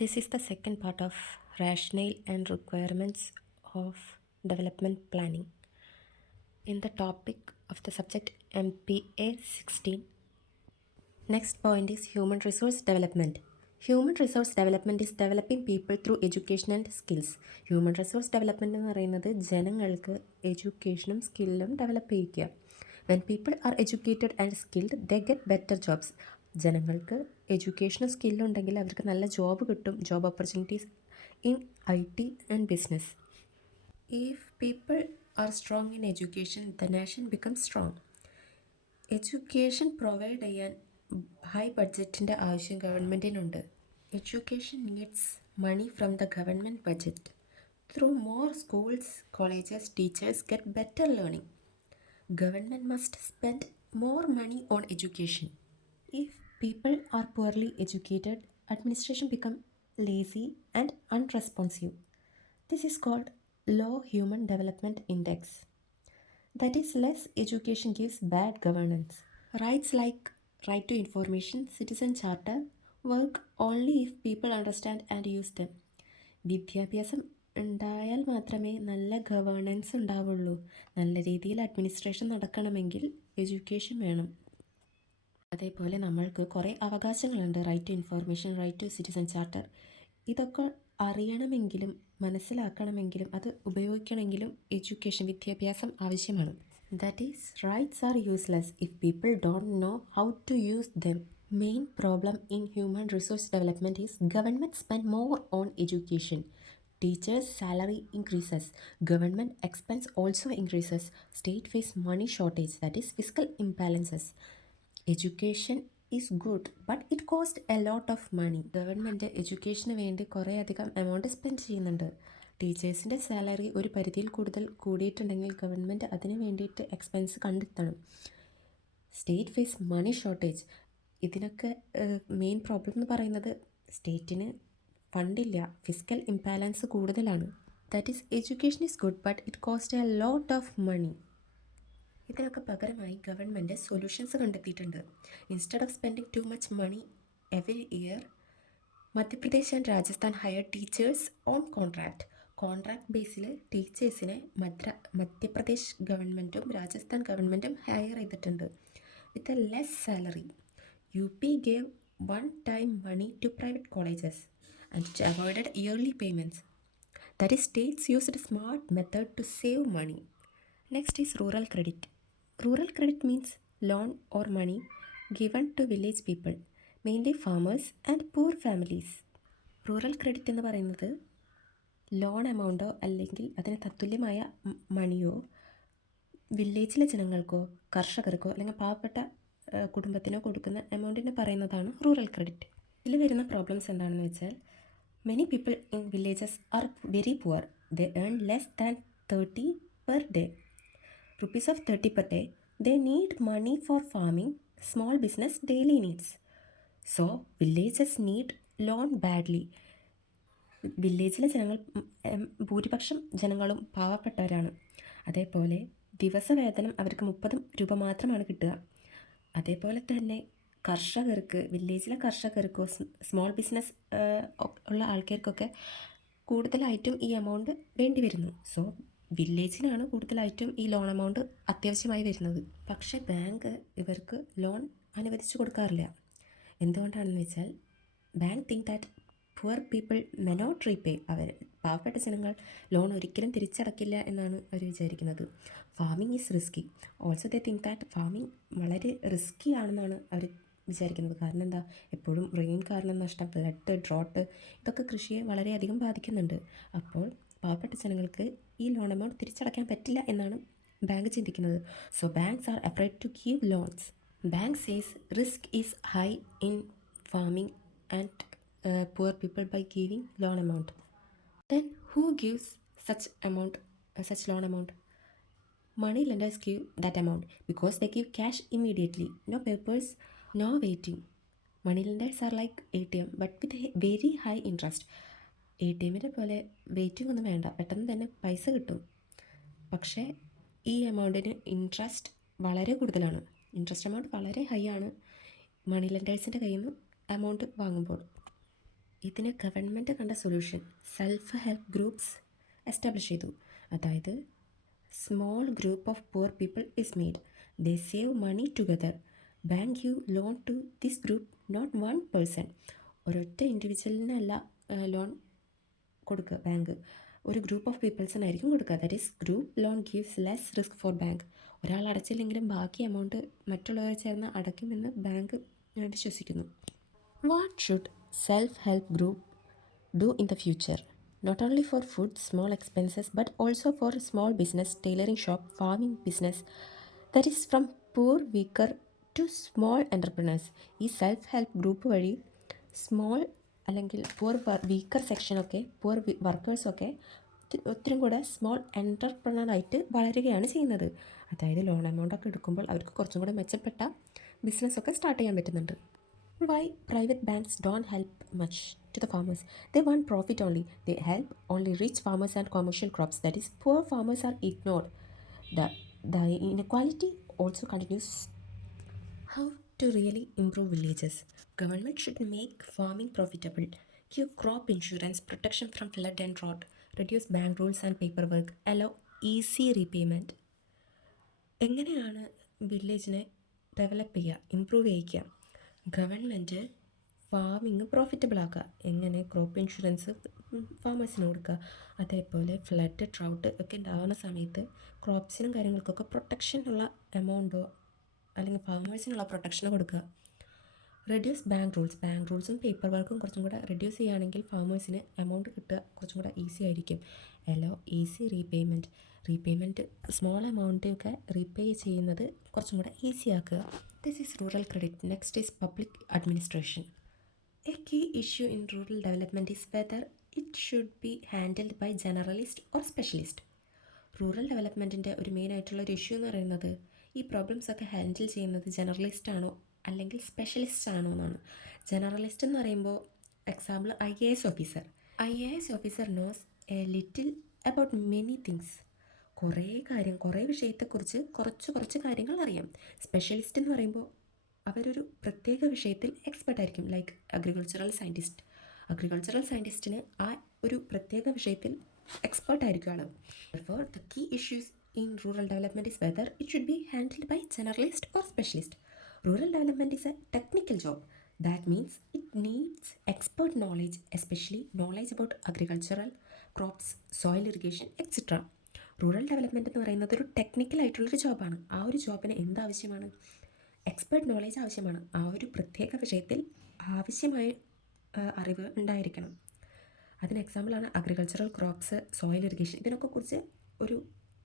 This is the second part of Rationale and Requirements of Development Planning. In the topic of the subject MPA-16. Next point is Human Resource Development. Human Resource Development is developing people through education and skills. Human Resource Development എന്ന് പറയുന്നത് ജനങ്ങൾക്ക് എഡ്യൂക്കേഷനും സ്കില്ലും develop ചെയ്യിക്കുക. When people are educated and skilled, they get better jobs. ജനങ്ങൾക്ക് എഡ്യൂക്കേഷനും സ്കില്ലും ഉണ്ടെങ്കിൽ അവർക്ക് നല്ല job കിട്ടും, job opportunities in IT and business. If people are strong in education, the nation becomes strong. Education provide ചെയ്യാൻ ഹൈ ബഡ്ജറ്റിൻ്റെ ആവശ്യം ഗവൺമെൻറ്റിനുണ്ട്. Education needs money from the government budget. Through more schools, colleges, teachers get better learning. Government must spend more money on education. If people are poorly educated, administration become lazy and unresponsive. This is called Low Human Development Index. That is, less education gives bad governance. Rights like right to information, citizen charter work only if people understand and use them. വിദ്യാഭ്യാസം ഉണ്ടായാൽ മാത്രമേ നല്ല governance ഉണ്ടാവുള്ളൂ. നല്ല രീതിയിൽ administration നടക്കണമെങ്കിൽ education വേണം. അതേപോലെ നമ്മൾക്ക് കുറേ അവകാശങ്ങളുണ്ട്. Right to information, right to citizen charter. ഇതൊക്കെ അറിയണമെങ്കിലും മനസ്സിലാക്കണമെങ്കിലും അത് ഉപയോഗിക്കണമെങ്കിലും എഡ്യൂക്കേഷൻ, വിദ്യാഭ്യാസം ആവശ്യമാണ്. That is, rights are useless if people don't know how to use them. Main problem in human resource development is government spend more on education. Teachers' salary increases. Government expense also increases. State face money shortage, that is fiscal imbalances. Education is good, but it cost a lot of money. Government എഡ്യൂക്കേഷന് വേണ്ടി കുറേ അധികം amount spend ചെയ്യുന്നുണ്ട്. ടീച്ചേഴ്സിൻ്റെ salary ഒരു പരിധിയിൽ കൂടുതൽ കൂടിയിട്ടുണ്ടെങ്കിൽ government അതിന് വേണ്ടിയിട്ട് എക്സ്പെൻസ് കണ്ടെത്തണം. State face money shortage. ഇതിനൊക്കെ മെയിൻ പ്രോബ്ലം എന്ന് പറയുന്നത് സ്റ്റേറ്റിന് ഫണ്ടില്ല, ഫിസ്ക്കൽ ഇംബാലൻസ് കൂടുതലാണ്. That is education is good but it cost a lot of money. ഇതിനൊക്കെ പകരമായി ഗവൺമെൻറ് സൊല്യൂഷൻസ് കണ്ടെത്തിയിട്ടുണ്ട്. Instead of spending too much money every year, Madhya Pradesh and Rajasthan hire teachers on contract ബേസിൽ ടീച്ചേഴ്സിനെ മധ്യപ്രദേശ് ഗവൺമെൻറ്റും രാജസ്ഥാൻ ഗവൺമെൻറ്റും ഹയർ ചെയ്തിട്ടുണ്ട് with a less salary. UP gave one-time money to private colleges and it avoided yearly payments. That is, states used a smart method to save money. Next is rural credit. Rural credit means loan or money given to village people, mainly farmers and poor families. Rural credit എന്ന് പറയുന്നത് loan എമൗണ്ടോ അല്ലെങ്കിൽ അതിന് തത്തുല്യമായ മണിയോ വില്ലേജിലെ ജനങ്ങൾക്കോ കർഷകർക്കോ അല്ലെങ്കിൽ പാവപ്പെട്ട കുടുംബത്തിനോ കൊടുക്കുന്ന എമൗണ്ടിനെ പറയുന്നതാണ് റൂറൽ ക്രെഡിറ്റ്. ഇതിൽ വരുന്ന പ്രോബ്ലംസ് എന്താണെന്ന് വെച്ചാൽ many people in villages are very poor. They earn less than 30 per day. Rupees of 30 per day. They need money for farming, small business, daily needs. So, villages need loan badly. വില്ലേജിലെ ജനങ്ങൾ ഭൂരിപക്ഷം ജനങ്ങളും പാവപ്പെട്ടവരാണ്. അതേപോലെ ദിവസവേതനം അവർക്ക് 30 രൂപ മാത്രമാണ് കിട്ടുക. അതേപോലെ തന്നെ വില്ലേജിലെ കർഷകർക്കോ സ്മോൾ ബിസിനസ് ഉള്ള ആൾക്കാർക്കൊക്കെ കൂടുതലായിട്ടും ഈ എമൗണ്ട് വേണ്ടി വരുന്നു. സോ വില്ലേജിനാണ് കൂടുതലായിട്ടും ഈ ലോൺ എമൗണ്ട് അത്യാവശ്യമായി വരുന്നത്. പക്ഷേ ബാങ്ക് ഇവർക്ക് ലോൺ അനുവദിച്ചു കൊടുക്കാറില്ല. എന്തുകൊണ്ടാണെന്ന് വെച്ചാൽ bank think that poor people may not repay. പാവപ്പെട്ട ജനങ്ങൾ ലോൺ ഒരിക്കലും തിരിച്ചടക്കില്ല എന്നാണ് അവർ വിചാരിക്കുന്നത്. Farming is risky. Also they think that farming വളരെ റിസ്കി ആണെന്നാണ് അവർ വിചാരിക്കുന്നത്. കാരണം എന്താ, എപ്പോഴും റെയിൻ കാരണം നഷ്ടം, ഫ്ലഡ്, ഡ്രോട്ട്, ഇതൊക്കെ കൃഷിയെ വളരെയധികം ബാധിക്കുന്നുണ്ട്. അപ്പോൾ പാവപ്പെട്ട ജനങ്ങൾക്ക് ഈ ലോൺ എമൗണ്ട് തിരിച്ചടയ്ക്കാൻ പറ്റില്ല എന്നാണ് ബാങ്ക് ചിന്തിക്കുന്നത്. So banks are afraid to give loans. Bank says risk is high in farming and poor people by giving loan amount. Then who gives such loan amount? Money lenders give that amount because they give cash immediately. No papers, no waiting. Money lenders are like ATM but with a very high interest. ATMിനെ പോലെ waiting ഒന്നും വേണ്ട, പെട്ടെന്ന് തന്നെ പൈസ കിട്ടും. പക്ഷേ ഈ എമൗണ്ടിന് interest വളരെ കൂടുതലാണ്. ഇൻട്രസ്റ്റ് എമൗണ്ട് വളരെ ഹൈ ആണ് മണി ലെൻഡേഴ്സിൻ്റെ കയ്യിൽ നിന്ന് എമൗണ്ട് വാങ്ങുമ്പോൾ. ഇതിന് ഗവൺമെൻറ് കണ്ട solution self help groups establish ചെയ്തു. അതായത് small group of poor people is made. They save money together. Bank you loan to this group, not one person. ഒരൊറ്റ ഇൻഡിവിജ്വലിനല്ല ലോൺ കൊടുക്കുക ബാങ്ക്, ഒരു ഗ്രൂപ്പ് ഓഫ് പീപ്പിൾസിനായിരിക്കും കൊടുക്കുക. That is group loan gives less risk for bank. ഒരാൾ അടച്ചില്ലെങ്കിലും ബാക്കി amount മറ്റുള്ളവർ ചേർന്ന് അടയ്ക്കുമെന്ന് ബാങ്ക് വിശ്വസിക്കുന്നു. What should self help group do in the future? Not only for food, small expenses, but also for small business, tailoring shop, farming business. That is from poor, weaker to small entrepreneurs. ഈ self help group വഴി small അല്ലെങ്കിൽ poor weaker സെക്ഷനൊക്കെ, poor വർക്കേഴ്സൊക്കെ ഒത്തിരി കൂടെ small എൻ്റർപ്രണറായിട്ട് വളരുകയാണ് ചെയ്യുന്നത്. അതായത് loan എമൗണ്ടൊക്കെ എടുക്കുമ്പോൾ അവർക്ക് കുറച്ചും കൂടെ മെച്ചപ്പെട്ട ബിസിനസ്സൊക്കെ സ്റ്റാർട്ട് ചെയ്യാൻ പറ്റുന്നുണ്ട്. Why private banks don't help much to the farmers? They want profit only. They help only rich farmers and commercial crops. That is, poor farmers are ignored. The inequality also continues. How to really improve villages? Government should make farming profitable. Give crop insurance, protection from flood and drought. Reduce bank rules and paperwork. Allow easy repayment. എങ്ങനെയാണ് വില്ലേജിനെ develop ചെയ്യുക, improve ചെയ്യിക്കുക? Government farming profitable ആക്കുക. എങ്ങനെ? Crop insurance ഫാമേഴ്സിന് കൊടുക്കുക. അതേപോലെ flood, trout ഒക്കെ ഉണ്ടാകുന്ന സമയത്ത് ക്രോപ്സിനും കാര്യങ്ങൾക്കൊക്കെ പ്രൊട്ടക്ഷനുള്ള എമൗണ്ടോ അല്ലെങ്കിൽ ഫാമേഴ്സിനുള്ള പ്രൊട്ടക്ഷനോ കൊടുക്കുക. റെഡ്യൂസ് ബാങ്ക് റൂൾസും പേപ്പർ വർക്കും കുറച്ചും കൂടെ റെഡ്യൂസ് ചെയ്യുകയാണെങ്കിൽ ഫാമേഴ്സിന് എമൗണ്ട് കിട്ടുക കുറച്ചും കൂടെ ഈസി ആയിരിക്കും. Allow easy repayment small amount ഒക്കെ റീപേ ചെയ്യുന്നത് കുറച്ചും കൂടെ ഈസി ആക്കുക. This is rural credit. Next is public administration. A key issue in rural development is whether it should be handled by generalist or specialist. Rural ഡെവലപ്മെൻറ്റിൻ്റെ ഒരു മെയിനായിട്ടുള്ളൊരു issue എന്ന് പറയുന്നത് ഈ പ്രോബ്ലംസൊക്കെ ഹാൻഡിൽ ചെയ്യുന്നത് ജനറലിസ്റ്റ് ആണോ അല്ലെങ്കിൽ സ്പെഷ്യലിസ്റ്റ് ആണോ എന്നാണ്. ജനറലിസ്റ്റ് എന്ന് പറയുമ്പോൾ example IAS officer. IAS officer knows a little about many things. കുറേ വിഷയത്തെക്കുറിച്ച് കുറച്ച് കാര്യങ്ങൾ അറിയാം. സ്പെഷ്യലിസ്റ്റ് എന്ന് പറയുമ്പോൾ അവരൊരു പ്രത്യേക വിഷയത്തിൽ എക്സ്പെർട്ട് ആയിരിക്കും. ലൈക്ക് അഗ്രികൾച്ചറൽ സയൻറ്റിസ്റ്റിന് ആ ഒരു പ്രത്യേക വിഷയത്തിൽ എക്സ്പെർട്ട് ആയിരിക്കും ആൾ. For the key issues in rural development is whether it should be handled by generalist or specialist. Rural development is a technical job. That means it needs expert knowledge, especially knowledge about agricultural, crops, soil irrigation, etc. Rural development എന്ന് പറയുന്നത് ഒരു ടെക്നിക്കലായിട്ടുള്ളൊരു ജോബാണ്. ആ ഒരു ജോബിന് എന്താവശ്യമാണ്? Expert knowledge ആവശ്യമാണ്. ആ ഒരു പ്രത്യേക വിഷയത്തിൽ ആവശ്യമായ അറിവ് ഉണ്ടായിരിക്കണം. അതിന് എക്സാമ്പിളാണ് അഗ്രികൾച്ചറൽ ക്രോപ്സ്, സോയിൽ ഇറിഗേഷൻ. ഇതിനൊക്കെ കുറിച്ച് ഒരു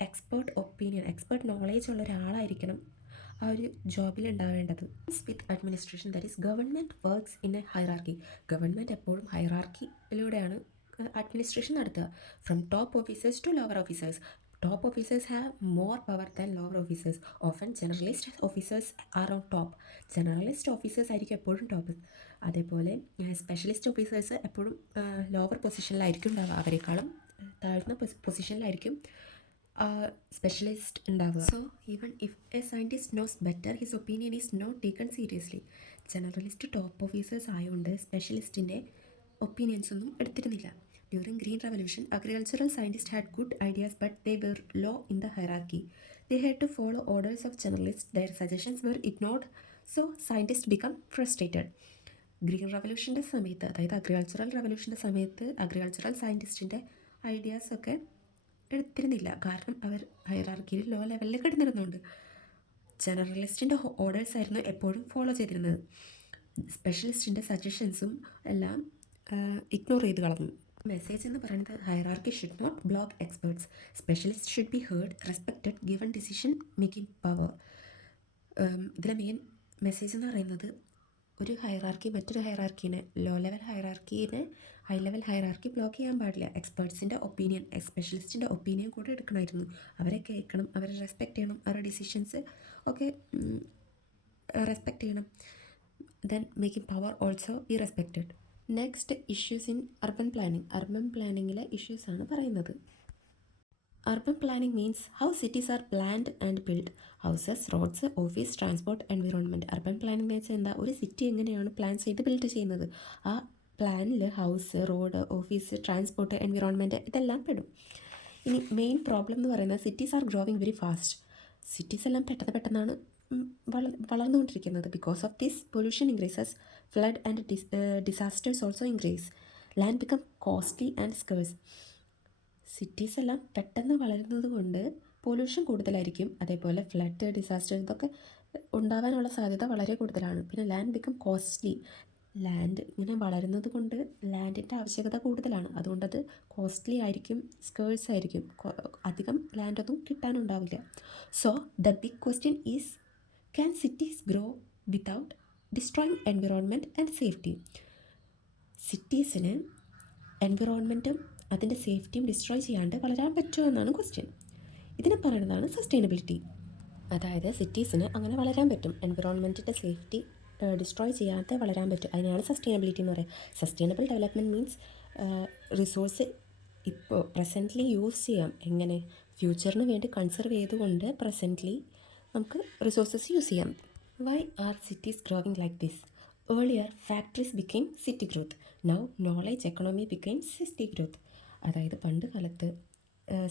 എക്സ്പേർട്ട് നോളേജ് ഉള്ള ഒരാളായിരിക്കണം ആ ഒരു ജോബിൽ ഉണ്ടാവേണ്ടത്. With administration, that is government works in a hierarchy. Government എപ്പോഴും ഹൈറാർക്കിയിലൂടെയാണ് അഡ്മിനിസ്ട്രേഷൻ നടത്തുക. From top officers to lower officers. Top officers have more power than lower officers. Often generalist officers are on top. Generalist officers ആയിരിക്കും എപ്പോഴും top. അതേപോലെ specialist officers എപ്പോഴും lower പൊസിഷനിലായിരിക്കും ഉണ്ടാവുക. അവരെക്കാളും താഴ്ന്ന പൊസിഷനിലായിരിക്കും specialist ഉണ്ടാവുക. So even if a scientist knows better, his opinion is not taken seriously. Generalist top officers ആയതുകൊണ്ട് സ്പെഷ്യലിസ്റ്റിൻ്റെ ഒപ്പീനിയൻസ് ഒന്നും എടുത്തിരുന്നില്ല. During green revolution, agricultural scientists had good ideas, but they were low in the hierarchy. They had to follow orders of generalists. Their suggestions were ignored, so scientists become frustrated. Green റവല്യൂഷൻ്റെ സമയത്ത്, അതായത് agricultural റവല്യൂഷൻ്റെ സമയത്ത് agricultural സയൻറ്റിസ്റ്റിൻ്റെ ഐഡിയാസൊക്കെ എടുത്തിരുന്നില്ല. കാരണം അവർ ഹൈറാർക്കിയിൽ law ലെവലിൽ കിടന്നിരുന്നുണ്ട്. ജനറലിസ്റ്റിൻ്റെ orders ആയിരുന്നു എപ്പോഴും follow ചെയ്തിരുന്നത്. സ്പെഷ്യലിസ്റ്റിൻ്റെ സജഷൻസും എല്ലാം ഇഗ്നോർ ചെയ്ത് കളഞ്ഞു. മെസ്സേജ് എന്ന് പറയുന്നത് hierarchy should not block experts. Specialist should be heard, respected, given decision making power. ഇതിലെ മെയിൻ മെസ്സേജ് എന്ന് പറയുന്നത് ഒരു ഹൈറാർക്കി മറ്റൊരു ഹൈറാർക്കീനെ, ലോ ലെവൽ ഹൈറാർക്കീനെ ഹൈ ലെവൽ ഹൈറാർക്കി ബ്ലോക്ക് ചെയ്യാൻ പാടില്ല. എക്സ്പേർട്സിൻ്റെ ഒപ്പീനിയൻ, സ്പെഷ്യലിസ്റ്റിൻ്റെ ഒപ്പീനിയൻ കൂടെ എടുക്കണമായിരുന്നു. അവരെ കേൾക്കണം, അവരെ റെസ്പെക്റ്റ് ചെയ്യണം, അവരുടെ ഡിസിഷൻസ് ഒക്കെ റെസ്പെക്റ്റ് ചെയ്യണം. Then making power also be respected. Next issues in urban planning. Urban പ്ലാനിങ്ങിലെ ഇഷ്യൂസാണ് പറയുന്നത്. Urban planning means how cities are planned and build. Houses, roads, office, transport, environment. Urban planning എന്ന് വെച്ചാൽ എന്താ? ഒരു സിറ്റി എങ്ങനെയാണ് പ്ലാൻ ചെയ്ത് ബിൽഡ് ചെയ്യുന്നത്, ആ പ്ലാനിൽ house, road, office, transport, environment ഇതെല്ലാം പെടും. ഇനി മെയിൻ പ്രോബ്ലം എന്ന് പറയുന്നത് cities are growing very fast. Cities എല്ലാം പെട്ടെന്നാണ് വളർന്നുകൊണ്ടിരിക്കുന്നത്. Because of this pollution increases, flood and disasters also increase, land become costly and scarce. Cities എല്ലാം പെട്ടെന്ന് വളരുന്നത് കൊണ്ട് പൊല്യൂഷൻ കൂടുതലായിരിക്കും. അതേപോലെ ഫ്ലഡ്, ഡിസാസ്റ്റർ ഇതൊക്കെ ഉണ്ടാകാനുള്ള സാധ്യത വളരെ കൂടുതലാണ്. പിന്നെ ലാൻഡ് ബിക്കം കോസ്റ്റ്ലി. ലാൻഡ് ഇങ്ങനെ വളരുന്നത് കൊണ്ട് ലാൻഡിൻ്റെ ആവശ്യകത കൂടുതലാണ്. അതുകൊണ്ടത് കോസ്റ്റ്ലി ആയിരിക്കും, സ്കേഴ്സ് ആയിരിക്കും, അധികം ലാൻഡൊന്നും കിട്ടാനുണ്ടാവില്ല. So the big question is, can cities grow without destroying environment and safety? സിറ്റീസിന് എൻവിറോൺമെൻറ്റും അതിൻ്റെ സേഫ്റ്റിയും ഡിസ്ട്രോയ് ചെയ്യാണ്ട് വളരാൻ പറ്റുമോ എന്നാണ് ക്വസ്റ്റ്യൻ. ഇതിനെ പറയുന്നതാണ് സസ്റ്റൈനബിലിറ്റി. അതായത് സിറ്റീസിന് അങ്ങനെ വളരാൻ പറ്റും, എൻവിറോൺമെൻറ്റിൻ്റെ സേഫ്റ്റി ഡിസ്ട്രോയ് ചെയ്യാതെ വളരാൻ പറ്റും. അതിനാണ് സസ്റ്റൈനബിലിറ്റി എന്ന് പറയുക. സസ്റ്റൈനബിൾ ഡെവലപ്മെൻറ്റ് മീൻസ് റിസോഴ്സ് ഇപ്പോൾ പ്രസൻ്റ്ലി യൂസ് ചെയ്യാം. എങ്ങനെ? ഫ്യൂച്ചറിന് വേണ്ടി കൺസർവ് ചെയ്തുകൊണ്ട് പ്രസൻ്റ്ലി നമുക്ക് റിസോഴ്സസ് യൂസ് ചെയ്യാം. Why are cities growing like this? Earlier factories became city growth, now knowledge economy became city growth. അതായത് പണ്ട് കാലത്ത്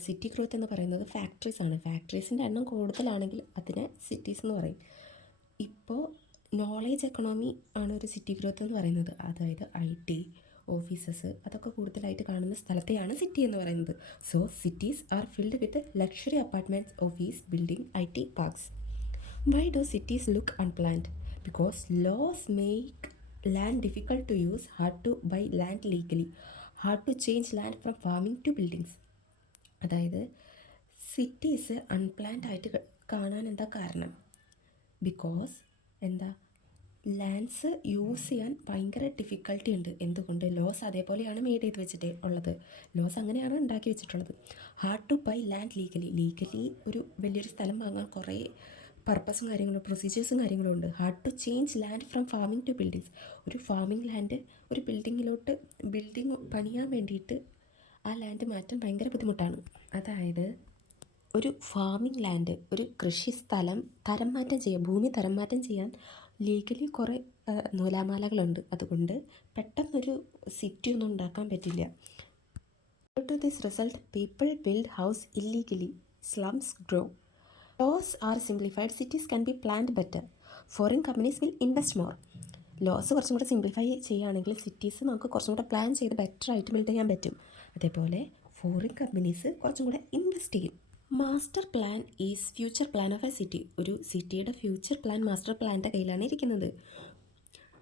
സിറ്റി ഗ്രോത്ത് എന്ന് പറയുന്നത് ഫാക്ടറീസ് ആണ്. ഫാക്ടറീസിൻ്റെ എണ്ണം കൂടുതലാണെങ്കിൽ അതിനെ സിറ്റീസ് എന്ന് പറയും. ഇപ്പോൾ നോളേജ് എക്കണോമി ആണ് ഒരു സിറ്റി ഗ്രോത്ത് എന്ന് പറയുന്നത്. അതായത് IT, ഓഫീസസ് അതൊക്കെ കൂടുതലായിട്ട് കാണുന്ന സ്ഥലത്തെയാണ് സിറ്റി എന്ന് പറയുന്നത്. So cities are filled with luxury apartments, office building, IT parks. Why do cities look unplanned? Because laws make land difficult to use, hard to buy land legally, hard to change land from farming to buildings. അതായത് cities unplanned ആയിട്ട് കാണാൻ എന്താ കാരണം? Because എന്താ, lands use ചെയ്യാൻ ഭയങ്കര difficulty ഉണ്ട്. എന്തുകൊണ്ട്? ലോസ് അതേപോലെയാണ് മെയ്ഡ് ചെയ്ത് വെച്ചിട്ട് ഉള്ളത്. ലോസ് അങ്ങനെയാണ് ഉണ്ടാക്കി വെച്ചിട്ടുള്ളത്. Hard to buy land legally ഒരു വലിയൊരു സ്ഥലം വാങ്ങാൻ കുറേ പർപ്പസും കാര്യങ്ങളും പ്രൊസീജിയേഴ്സും കാര്യങ്ങളും ഉണ്ട്. Hard to change land from farming to buildings. ഒരു ഫാമിംഗ് ലാൻഡ് ഒരു ബിൽഡിംഗ് പണിയാൻ വേണ്ടിയിട്ട് ആ ലാൻഡ് മാറ്റാൻ ഭയങ്കര ബുദ്ധിമുട്ടാണ്. അതായത് ഒരു ഫാമിംഗ് ലാൻഡ്, ഒരു കൃഷി സ്ഥലം ഭൂമി തരം മാറ്റം ചെയ്യാൻ ലീഗലി കുറേ നൂലാമാലകളുണ്ട്. അതുകൊണ്ട് പെട്ടെന്നൊരു സിറ്റി ഒന്നും ഉണ്ടാക്കാൻ പറ്റില്ല. Due to this result, people build house illegally, slums grow, laws are simplified, cities can be planned better, foreign companies will invest more. Laws കുറച്ചും കൂടെ സിംപ്ലിഫൈ ചെയ്യുകയാണെങ്കിൽ സിറ്റീസ് നമുക്ക് കുറച്ചും കൂടെ പ്ലാൻ ചെയ്ത് ബെറ്റർ ആയിട്ട് ബിൽഡ് ചെയ്യാൻ പറ്റും. അതേപോലെ ഫോറിൻ കമ്പനീസ് കുറച്ചും കൂടെ ഇൻവെസ്റ്റ് ചെയ്യും. Master plan is future plan of a city. ഒരു സിറ്റിയുടെ ഫ്യൂച്ചർ പ്ലാൻ മാസ്റ്റർ പ്ലാൻ്റെ കയ്യിലാണ് ഇരിക്കുന്നത്.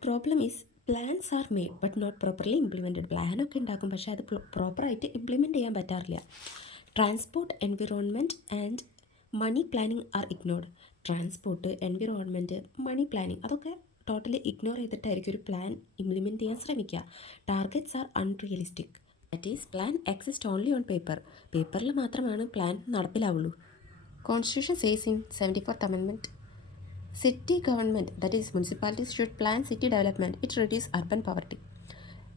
Problem is plans are made but not properly implemented. പ്ലാനൊക്കെ ഉണ്ടാക്കും, പക്ഷേ അത് പ്രോപ്പറായിട്ട് ഇംപ്ലിമെൻറ്റ് ചെയ്യാൻ പറ്റാറില്ല. Transport, environment and money planning are ignored. Transport, environment, money planning അതൊക്കെ ടോട്ടലി ഇഗ്നോർ ചെയ്തിട്ടായിരിക്കും ഒരു പ്ലാൻ ഇംപ്ലിമെൻറ്റ് ചെയ്യാൻ ശ്രമിക്കുക. Targets are unrealistic. That is plan exist only on പേപ്പറിൽ മാത്രമാണ് plan നടപ്പിലാവുള്ളൂ. Constitution says in 74th Amendment, city government that is municipalities should plan city development, it reduce urban poverty.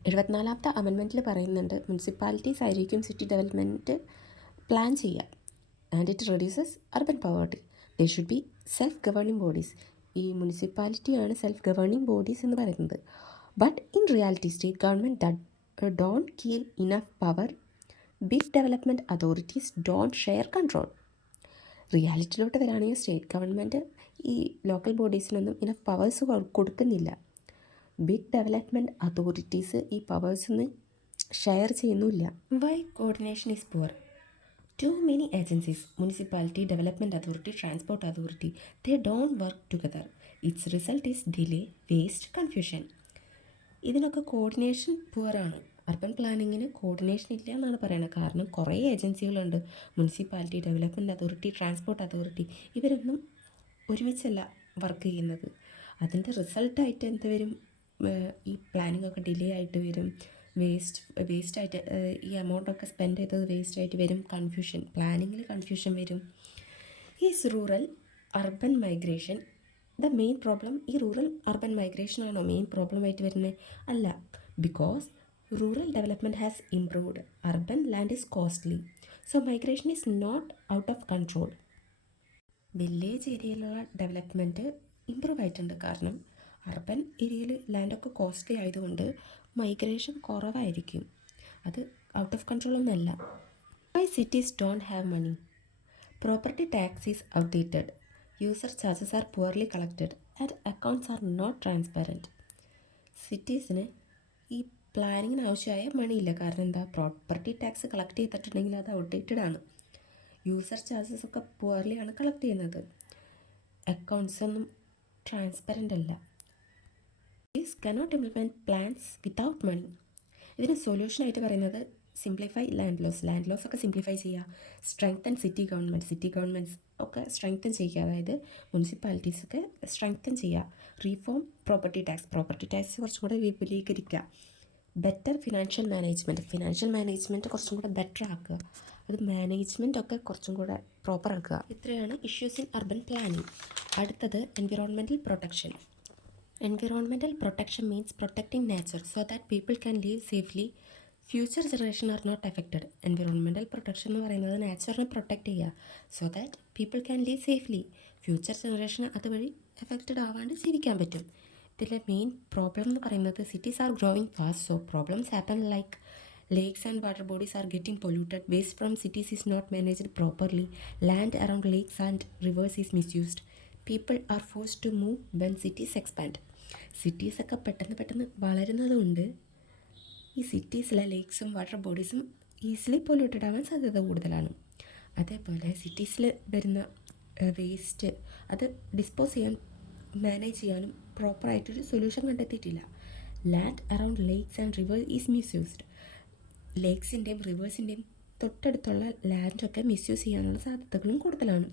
74th അമെൻമെൻറ്റിൽ പറയുന്നുണ്ട് municipalities ആയിരിക്കും city development plan ചെയ്യുക. And it reduces urban poverty. They should be self governing bodies. ഈ മുനിസിപ്പാലിറ്റിയാണ് self governing bodies എന്ന് പറയുന്നത്. But in reality state government don't give enough power, big development authorities don't share control. റിയാലിറ്റിയിലോട്ട് വരികയാണെങ്കിൽ state government ഈ local ബോഡീസിനൊന്നും enough powers കൊടുക്കുന്നില്ല. Big development authorities ഈ പവേഴ്സൊന്നും ഷെയർ ചെയ്യുന്നില്ല. Why coordination is poor? Too many agencies, municipality, development authority, transport authority, they don't work together. Its result is delay, waste, confusion. ഇതിനൊക്കെ coordination പുവറാണ്. Urban പ്ലാനിങ്ങിന് coordination ഇല്ല എന്നാണ് പറയുന്നത്. കാരണം കുറേ ഏജൻസികളുണ്ട്. Municipality, development authority, transport authority, ഇവരൊന്നും ഒരുമിച്ചല്ല വർക്ക് ചെയ്യുന്നത്. അതിൻ്റെ റിസൾട്ടായിട്ട് എന്ത് വരും? ഈ പ്ലാനിങ് ഒക്കെ ഡിലേ ആയിട്ട് വരും, വേസ്റ്റായിട്ട് ഈ എമൗണ്ടൊക്കെ സ്പെൻഡ് ചെയ്തത് വേസ്റ്റായിട്ട് വരും, കൺഫ്യൂഷൻ, പ്ലാനിങ്ങിൽ കൺഫ്യൂഷൻ വരും. Is rural urban migration the main problem? ഈ റൂറൽ അർബൻ മൈഗ്രേഷനാണോ മെയിൻ പ്രോബ്ലം ആയിട്ട് വരുന്നത്? അല്ല. Because rural development has improved, urban land is costly, so migration is not out of control. Village ഏരിയയിലുള്ള ഡെവലപ്മെൻറ്റ് ഇമ്പ്രൂവ് ആയിട്ടുണ്ട്. കാരണം urban ഏരിയയിൽ ലാൻഡൊക്കെ costly ആയതുകൊണ്ട് മൈഗ്രേഷൻ കുറവായിരിക്കും. അത് ഔട്ട് ഓഫ് കൺട്രോൾ ഒന്നുമല്ല. Why cities don't have money? Property tax is outdated, user charges are poorly collected and accounts are not transparent. സിറ്റീസിന് ഈ പ്ലാനിങ്ങിന് ആവശ്യമായ മണിയില്ല. കാരണം എന്താ? പ്രോപ്പർട്ടി ടാക്സ് കളക്ട് ചെയ്തിട്ടുണ്ടെങ്കിൽ അത് ഔട്ട്ഡേറ്റഡ് ആണ്. യൂസർ ചാർജസ് ഒക്കെ പുവർലി ആണ് കളക്ട് ചെയ്യുന്നത്. അക്കൗണ്ട്സ് ഒന്നും ട്രാൻസ്പെറൻ്റ് അല്ല. These cannot implement plans without money. ഇതിന് സൊല്യൂഷനായിട്ട് പറയുന്നത് simplify land laws. Land laws ഒക്കെ സിംപ്ലിഫൈ ചെയ്യുക. സ്ട്രെങ്തൻ സിറ്റി ഗവൺമെൻറ്റ്സ് ഒക്കെ സ്ട്രെങ്തൻ ചെയ്യുക. അതായത് മുനിസിപ്പാലിറ്റീസ് ഒക്കെ സ്ട്രെങ്തൻ ചെയ്യുക. റീഫോം പ്രോപ്പർട്ടി ടാക്സ് കുറച്ചും കൂടെ വിപുലീകരിക്കുക. ബെറ്റർ ഫിനാൻഷ്യൽ മാനേജ്മെൻറ്റ് കുറച്ചും കൂടെ ബെറ്റർ ആക്കുക. അത് മാനേജ്മെൻറ്റ് ഒക്കെ കുറച്ചും കൂടെ പ്രോപ്പർ ആക്കുക. ഇത്രയാണ് ഇഷ്യൂസ് ഇൻ അർബൻ പ്ലാനിങ്. അടുത്തത് environmental protection. Environmental protection means protecting nature so that people can live safely. Future generation are not affected. Environmental protection എന്ന് പറയുന്നത് നാച്ചുറിനെ പ്രൊട്ടക്റ്റ് ചെയ്യുക, so that people can leave safely. Future ജനറേഷന് അതുവഴി affected ആവാണ്ട് ജീവിക്കാൻ പറ്റും. ഇതിലെ മെയിൻ പ്രോബ്ലം എന്ന് പറയുന്നത് cities are growing fast, so problems happen like lakes and water bodies are getting polluted, waste from cities is not managed properly, land around lakes and rivers is misused, people are forced to move when cities expand. സിറ്റീസൊക്കെ പെട്ടെന്ന് വളരുന്നതുകൊണ്ട് ഈ സിറ്റീസിലെ ലേക്സും water ബോഡീസും easily polluted ആവാൻ സാധ്യത കൂടുതലാണ്. അതേപോലെ സിറ്റീസിൽ വരുന്ന waste അത് dispose ചെയ്യാൻ manage ചെയ്യാനും പ്രോപ്പറായിട്ടൊരു സൊല്യൂഷൻ കണ്ടെത്തിയിട്ടില്ല. Land around lakes and river is misused. ലേക്സിൻ്റെയും റിവേഴ്സിൻ്റെയും തൊട്ടടുത്തുള്ള ലാൻഡൊക്കെ മിസ്യൂസ് ചെയ്യാനുള്ള സാധ്യതകളും കൂടുതലാണ്.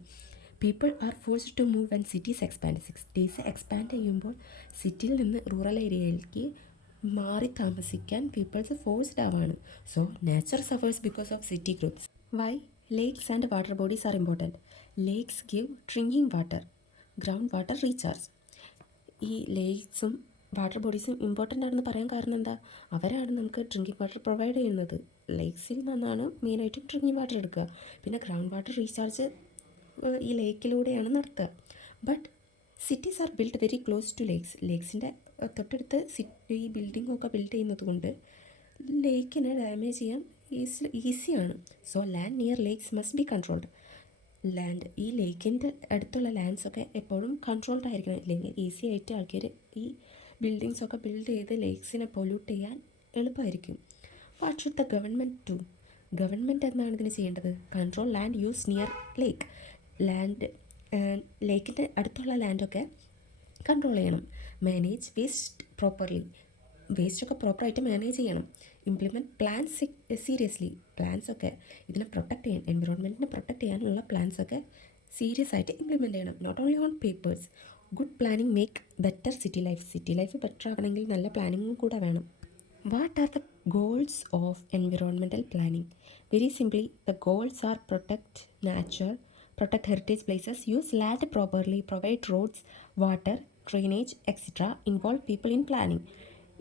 People are forced to move when cities expand. Cities expand ചെയ്യുമ്പോൾ സിറ്റിയിൽ നിന്ന് റൂറൽ ഏരിയയിലേക്ക് മാറി താമസിക്കാൻ പീപ്പിൾസ് ഫോഴ്സ്ഡ് ആവാണ്. So nature suffers because of city groups. Why lakes and water bodies are important? Lakes give drinking water, ground water recharge. ഈ ലേക്സും വാട്ടർ ബോഡീസും ഇമ്പോർട്ടൻ്റ് ആണെന്ന് പറയാൻ കാരണം എന്താ? അവരാണ് നമുക്ക് ഡ്രിങ്കിങ് വാട്ടർ പ്രൊവൈഡ് ചെയ്യുന്നത്. ലേക്സിൽ നിന്നാണ് മെയിനായിട്ടും ഡ്രിങ്കിങ് വാട്ടർ എടുക്കുക. പിന്നെ ഗ്രൗണ്ട് വാട്ടർ റീചാർജ് ഈ ലേക്കിലൂടെയാണ് നടത്തുക. But cities are build very close to ലേക്സിൻ്റെ തൊട്ടടുത്ത് ഈ ബിൽഡിങ്ങൊക്കെ ബിൽഡ് ചെയ്യുന്നത് കൊണ്ട് ലേക്കിനെ ഡാമേജ് ചെയ്യാൻ ഈസിയാണ്. So land near lakes must be controlled. ഈ ലേക്കിൻ്റെ അടുത്തുള്ള ലാൻഡ്സൊക്കെ എപ്പോഴും കൺട്രോൾഡ് ആയിരിക്കണം, ഇല്ലെങ്കിൽ ഈസി ആയിട്ട് ആൾക്കാർ ഈ ബിൽഡിങ്സൊക്കെ ബിൽഡ് ചെയ്ത് ലേക്സിനെ പൊല്യൂട്ട് ചെയ്യാൻ എളുപ്പമായിരിക്കും. What should the government do? Government എന്താണ് ഇതിന് ചെയ്യേണ്ടത്? കൺട്രോൾ ലാൻഡ് യൂസ് നിയർ ലേക്ക്. ലേക്കിൻ്റെ അടുത്തുള്ള ലാൻഡൊക്കെ കൺട്രോൾ ചെയ്യണം. Manage waste properly. വേസ്റ്റൊക്കെ പ്രോപ്പറായിട്ട് മാനേജ് ചെയ്യണം. Implement plans seriously. പ്ലാൻസൊക്കെ ഇതിനെ പ്രൊട്ടക്റ്റ് ചെയ്യാൻ, എൻവിറോൺമെൻറ്റിനെ പ്രൊട്ടക്റ്റ് ചെയ്യാനുള്ള പ്ലാൻസൊക്കെ സീരിയസ് ആയിട്ട് ഇംപ്ലിമെൻറ്റ് ചെയ്യണം. Not only on papers. Good planning make better city life better ആവണമെങ്കിൽ നല്ല പ്ലാനിങ്ങും കൂടെ വേണം. What are the goals of environmental planning? Very simply, the goals are protect nature, protect heritage places, use land properly, provide roads, water, drainage, etc. Involve people in planning.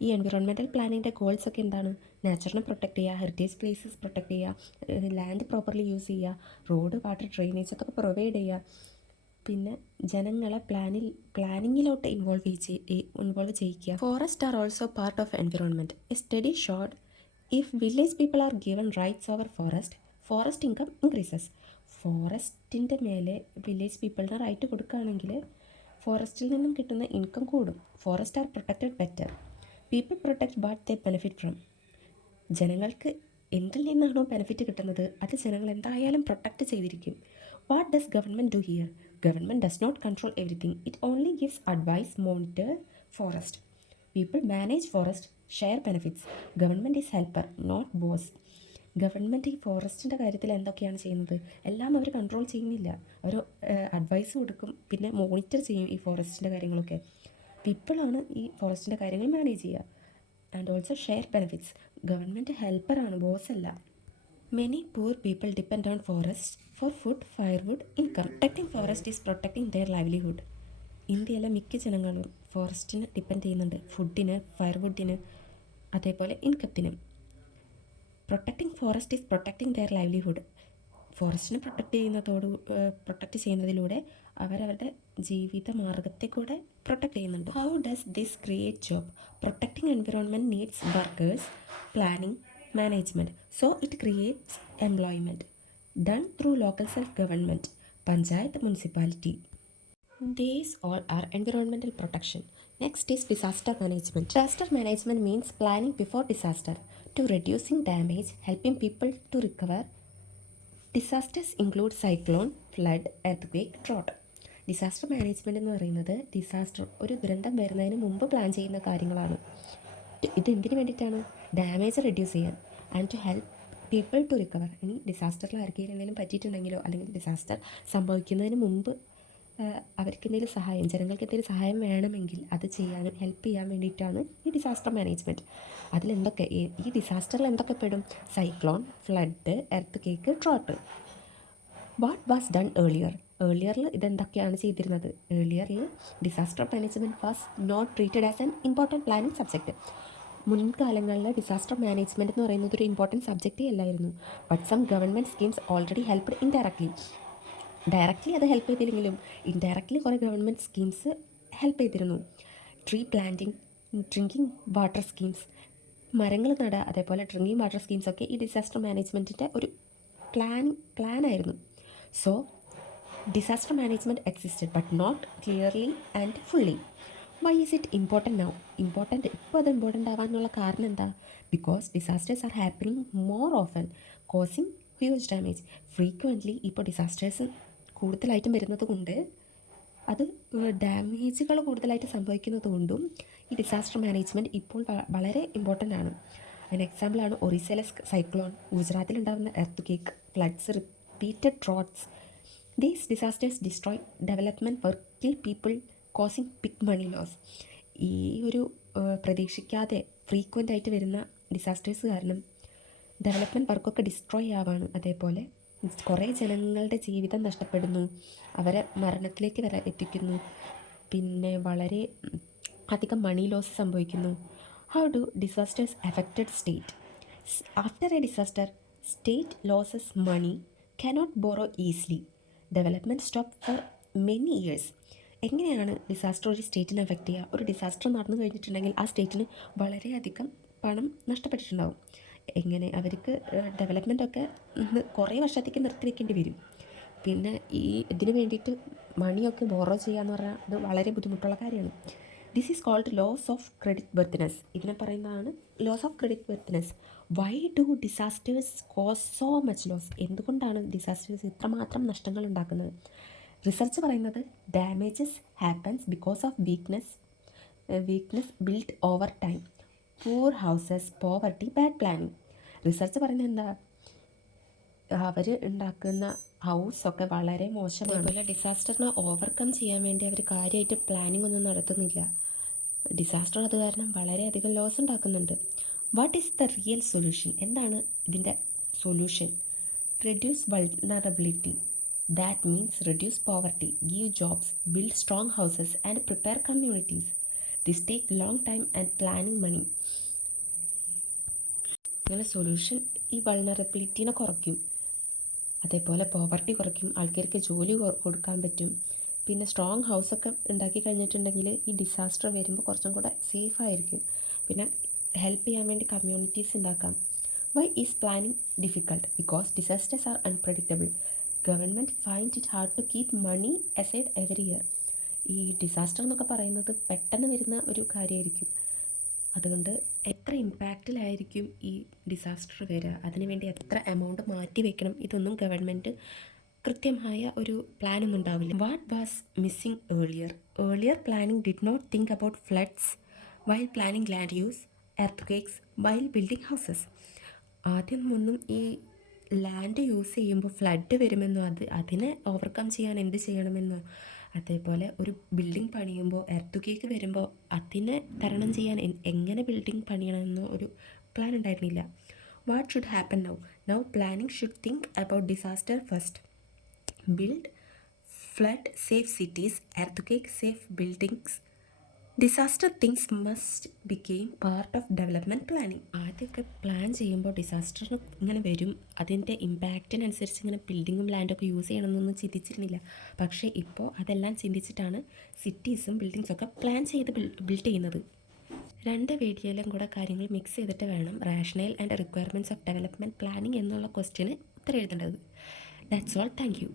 ഈ environmental പ്ലാനിങ്ങിൻ്റെ ഗോൾസ് ഒക്കെ എന്താണ്? നാച്ചുറിനെ പ്രൊട്ടക്റ്റ് ചെയ്യുക, heritage places protect ചെയ്യുക, land properly use ചെയ്യുക, road, water, drainage ഒക്കെ പ്രൊവൈഡ് ചെയ്യുക, പിന്നെ ജനങ്ങളെ പ്ലാനിങ്ങിലോട്ട് ഇൻവോൾവ് ചെയ്യിക്കുക. Forest are also part of environment. A study showed if village people are given rights over forest income increases. ഫോറസ്റ്റിൻ്റെ മേലെ വില്ലേജ് പീപ്പിളിന് റൈറ്റ് കൊടുക്കുകയാണെങ്കിൽ ഫോറസ്റ്റിൽ നിന്നും കിട്ടുന്ന ഇൻകം കൂടും. Forest are protected better. People protect what they benefit from. ജനങ്ങൾക്ക് എന്തിൽ നിന്നാണോ benefit കിട്ടുന്നത് അത് ജനങ്ങൾ എന്തായാലും പ്രൊട്ടക്റ്റ് ചെയ്തിരിക്കും. What does government do here? Government does not control everything. It only gives advice, monitor forest. People manage forest, share benefits. Government is helper, not boss. Government ഈ ഫോറസ്റ്റിൻ്റെ കാര്യത്തിൽ എന്തൊക്കെയാണ് ചെയ്യുന്നത്? എല്ലാം അവർ കൺട്രോൾ ചെയ്യുന്നില്ല. അവർ അഡ്വൈസ് കൊടുക്കും, പിന്നെ മോണിറ്റർ ചെയ്യും ഈ ഫോറസ്റ്റിൻ്റെ കാര്യങ്ങളൊക്കെ. പീപ്പിളാണ് ഈ ഫോറസ്റ്റിൻ്റെ കാര്യങ്ങൾ മാനേജ് ചെയ്യുക. And also share benefits. Government ഹെൽപ്പറാണ്, ബോസ് അല്ല. Many poor people depend on forests for food, firewood, income. Protecting forest is protecting their livelihood. ഇന്ത്യയിലെ മിക്ക ജനങ്ങളും ഫോറസ്റ്റിന് ഡിപ്പെൻഡ് ചെയ്യുന്നുണ്ട്, ഫുഡിന്, ഫയർവുഡിന്, അതേപോലെ ഇൻകത്തിനും. Protecting forest is protecting their livelihood. ഫോറസ്റ്റിനെ പ്രൊട്ടക്റ്റ് ചെയ്യുന്നതിലൂടെ അവരവരുടെ ജീവിത മാർഗത്തെ കൂടെ പ്രൊട്ടക്റ്റ് ചെയ്യുന്നുണ്ട്. How does this create job? Protecting environment needs workers, planning, management. So it creates employment done through local self government, panchayat, municipality. These all are environmental protection. Next is disaster management. Disaster management means planning before disaster to reducing damage, helping people to recover. Disasters include cyclone, flood, earthquake, drought. Disaster management എന്ന് പറയുന്നത് ഒരു ദുരന്തം വരുന്നതിന് മുമ്പ് plan ചെയ്യുന്ന കാര്യങ്ങളാണ്. ഇത് എന്തിനു വേണ്ടിയിട്ടാണ്? ഡാമേജ് റെഡ്യൂസ് ചെയ്യാൻ and to help people to recover. ഇനി ഡിസാസ്റ്ററിൽ ആർക്കെങ്കിലും എന്തെങ്കിലും പറ്റിയിട്ടുണ്ടെങ്കിലോ അല്ലെങ്കിൽ ഡിസാസ്റ്റർ സംഭവിക്കുന്നതിന് മുമ്പ് അവർക്ക് എന്തെങ്കിലും സഹായം, ജനങ്ങൾക്ക് എന്തെങ്കിലും സഹായം വേണമെങ്കിൽ അത് ചെയ്യാനും ഹെൽപ്പ് ചെയ്യാൻ വേണ്ടിയിട്ടാണ് ഈ ഡിസാസ്റ്റർ മാനേജ്മെൻറ്റ്. അതിലെന്തൊക്കെ ഈ ഡിസാസ്റ്ററിൽ എന്തൊക്കെ പെടും? Cyclone, flood, earthquake, drought. What was done ഏർലിയറിൽ ഇതെന്തൊക്കെയാണ് ചെയ്തിരുന്നത്? ഏർലിയറിൽ disaster management was not treated as an important planning subject. മുൻകാലങ്ങളിൽ ഡിസാസ്റ്റർ മാനേജ്മെൻറ്റ് എന്ന് പറയുന്നത് ഒരു ഇമ്പോർട്ടൻറ്റ് സബ്ജക്റ്റേ അല്ലായിരുന്നു. But some government schemes already helped indirectly. Directly അത് ഹെൽപ്പ് ചെയ്തില്ലെങ്കിലും ഇൻഡയറക്റ്റ്ലി കുറേ ഗവൺമെൻറ് സ്കീംസ് ഹെൽപ്പ് ചെയ്തിരുന്നു. Tree planting, drinking water schemes, മരങ്ങൾ നടുക, അതേപോലെ ഡ്രിങ്കിങ് വാട്ടർ സ്കീംസൊക്കെ ഈ ഡിസാസ്റ്റർ മാനേജ്മെൻറ്റിൻ്റെ ഒരു പ്ലാനായിരുന്നു. So disaster management existed but not clearly and fully. Why is it important now? ഇപ്പോൾ അത് ഇമ്പോർട്ടൻ്റ് ആവാനുള്ള കാരണം എന്താ? Because disasters are happening more often, causing huge damage. Frequently ഇപ്പോൾ ഡിസാസ്റ്റേഴ്സ് കൂടുതലായിട്ടും വരുന്നത് കൊണ്ട് അത് ഡാമേജുകൾ കൂടുതലായിട്ട് സംഭവിക്കുന്നത് കൊണ്ടും ഈ ഡിസാസ്റ്റർ മാനേജ്മെൻറ്റ് ഇപ്പോൾ വളരെ ഇമ്പോർട്ടൻ്റ് ആണ്. അതിന് എക്സാമ്പിളാണ് ഒറീസയിലെ സൈക്ലോൺ, ഗുജറാത്തിലുണ്ടാകുന്ന earthquake, floods, repeated droughts. These disasters destroy development work, kill people, causing big money loss. ഈ ഒരു പ്രതീക്ഷിക്കാതെ ഫ്രീക്വൻ്റ് ആയിട്ട് വരുന്ന ഡിസാസ്റ്റേഴ്സ് കാരണം ഡെവലപ്മെൻറ്റ് വർക്കൊക്കെ ഡിസ്ട്രോയ് ആവാണ്. അതേപോലെ കുറേ ജനങ്ങളുടെ ജീവിതം നഷ്ടപ്പെടുന്നു, അവരെ മരണത്തിലേക്ക് വരെ എത്തിക്കുന്നു. പിന്നെ വളരെ അധികം മണി ലോസ് സംഭവിക്കുന്നു. How do disasters affected state? After a disaster state losses money, cannot borrow easily, development stop for many years. എങ്ങനെയാണ് ഡിസാസ്റ്റർ ഒരു സ്റ്റേറ്റിനെ അഫക്റ്റ് ചെയ്യുക? ഒരു ഡിസാസ്റ്റർ നടന്നു കഴിഞ്ഞിട്ടുണ്ടെങ്കിൽ ആ സ്റ്റേറ്റിന് വളരെയധികം പണം നഷ്ടപ്പെട്ടിട്ടുണ്ടാവും. എങ്ങനെ അവർക്ക് ഡെവലപ്മെൻറ്റൊക്കെ കുറേ വർഷത്തേക്ക് നിർത്തിവെക്കേണ്ടി വരും. പിന്നെ ഇതിന് വേണ്ടിയിട്ട് മണിയൊക്കെ ബോറോ ചെയ്യുക എന്ന് പറഞ്ഞാൽ അത് വളരെ ബുദ്ധിമുട്ടുള്ള കാര്യമാണ്. This is called loss of creditworthiness. ഇതിനെ പറയുന്നതാണ് loss of creditworthiness. Why do disasters cause so much loss? എന്തുകൊണ്ടാണ് ഡിസാസ്റ്റേഴ്സ് ഇത്രമാത്രം നഷ്ടങ്ങൾ ഉണ്ടാക്കുന്നത്? റിസർച്ച് പറയുന്നത് damages happens because of weakness build over time, poor houses, poverty, bad planning. Research പറയുന്നത് എന്താ? അവർ ഉണ്ടാക്കുന്ന ഹൗസൊക്കെ വളരെ മോശമാണ്. അതുപോലെ ഡിസാസ്റ്ററിനെ ഓവർകം ചെയ്യാൻ വേണ്ടി അവർ കാര്യമായിട്ട് പ്ലാനിങ് ഒന്നും നടത്തുന്നില്ല. ഡിസാസ്റ്റർ അത് കാരണം വളരെയധികം ലോസ് ഉണ്ടാക്കുന്നുണ്ട്. What is the real solution? എന്താണ് ഇതിൻ്റെ solution? Reduce vulnerability, that means reduce poverty, give jobs, build strong houses and prepare communities. This take long time and planning money. അങ്ങനെ സൊല്യൂഷൻ ഈ വൾനറബിലിറ്റീനെ കുറയ്ക്കും, അതേപോലെ പോവർട്ടി കുറയ്ക്കും, ആൾക്കാർക്ക് ജോലി കൊടുക്കാൻ പറ്റും. പിന്നെ സ്ട്രോങ് ഹൗസൊക്കെ ഉണ്ടാക്കി കഴിഞ്ഞിട്ടുണ്ടെങ്കിൽ ഈ ഡിസാസ്റ്റർ വരുമ്പോൾ കുറച്ചും കൂടെ സേഫായിരിക്കും. പിന്നെ ഹെൽപ്പ് ചെയ്യാൻ വേണ്ടി കമ്മ്യൂണിറ്റീസ് ഉണ്ടാക്കാം. Why is planning difficult? Because disasters are unpredictable. Government find it hard to keep money aside every year. ഈ ഡിസാസ്റ്റർ എന്നൊക്കെ പറയുന്നത് പെട്ടെന്ന് വരുന്ന ഒരു കാര്യമായിരിക്കും. അതുകൊണ്ട് എത്ര ഇമ്പാക്റ്റിലായിരിക്കും ഈ ഡിസാസ്റ്റർ വരിക, അതിനുവേണ്ടി എത്ര എമൗണ്ട് മാറ്റി വയ്ക്കണം, ഇതൊന്നും ഗവൺമെൻറ് കൃത്യമായ ഒരു പ്ലാനൊന്നും ഉണ്ടാവില്ല. What was missing earlier planning did not think about floods while planning land use, earthquakes while building houses. ആദ്യം ഒന്നും ഈ ലാൻഡ് യൂസ് ചെയ്യുമ്പോൾ ഫ്ലഡ് വരുമെന്നോ അതിനെ ഓവർകം ചെയ്യാൻ എന്ത് ചെയ്യണമെന്നോ, അതേപോലെ ഒരു ബിൽഡിംഗ് പണിയുമ്പോൾ എർത്ത് ക്വേക്ക് വരുമ്പോൾ അതിനെ തരണം ചെയ്യാൻ എങ്ങനെ ബിൽഡിംഗ് പണിയണമെന്നോ ഒരു പ്ലാൻ ഉണ്ടായിരുന്നില്ല. What should happen now planning should think about disaster first, build, flood safe cities, earth quake safe buildings, disaster things must became part of development planning. ആദ്യമൊക്കെ plan ചെയ്യുമ്പോൾ disaster ഇങ്ങനെ വരും, അതിൻ്റെ ഇമ്പാക്റ്റിനനുസരിച്ച് ഇങ്ങനെ ബിൽഡിങ്ങും ലാൻഡൊക്കെ യൂസ് ചെയ്യണമെന്നൊന്നും ചിന്തിച്ചിരുന്നില്ല. പക്ഷേ ഇപ്പോൾ അതെല്ലാം ചിന്തിച്ചിട്ടാണ് സിറ്റീസും ബിൽഡിങ്സൊക്കെ പ്ലാൻ ചെയ്ത് ബിൽഡ് ചെയ്യുന്നത്. രണ്ട് വീഡിയോയിലും കൂടെ കാര്യങ്ങൾ മിക്സ് ചെയ്തിട്ട് വേണം rational and requirements of development planning എന്നുള്ള ക്വസ്റ്റ്യന് ഉത്തരം എഴുതേണ്ടത്. That's all. Thank you.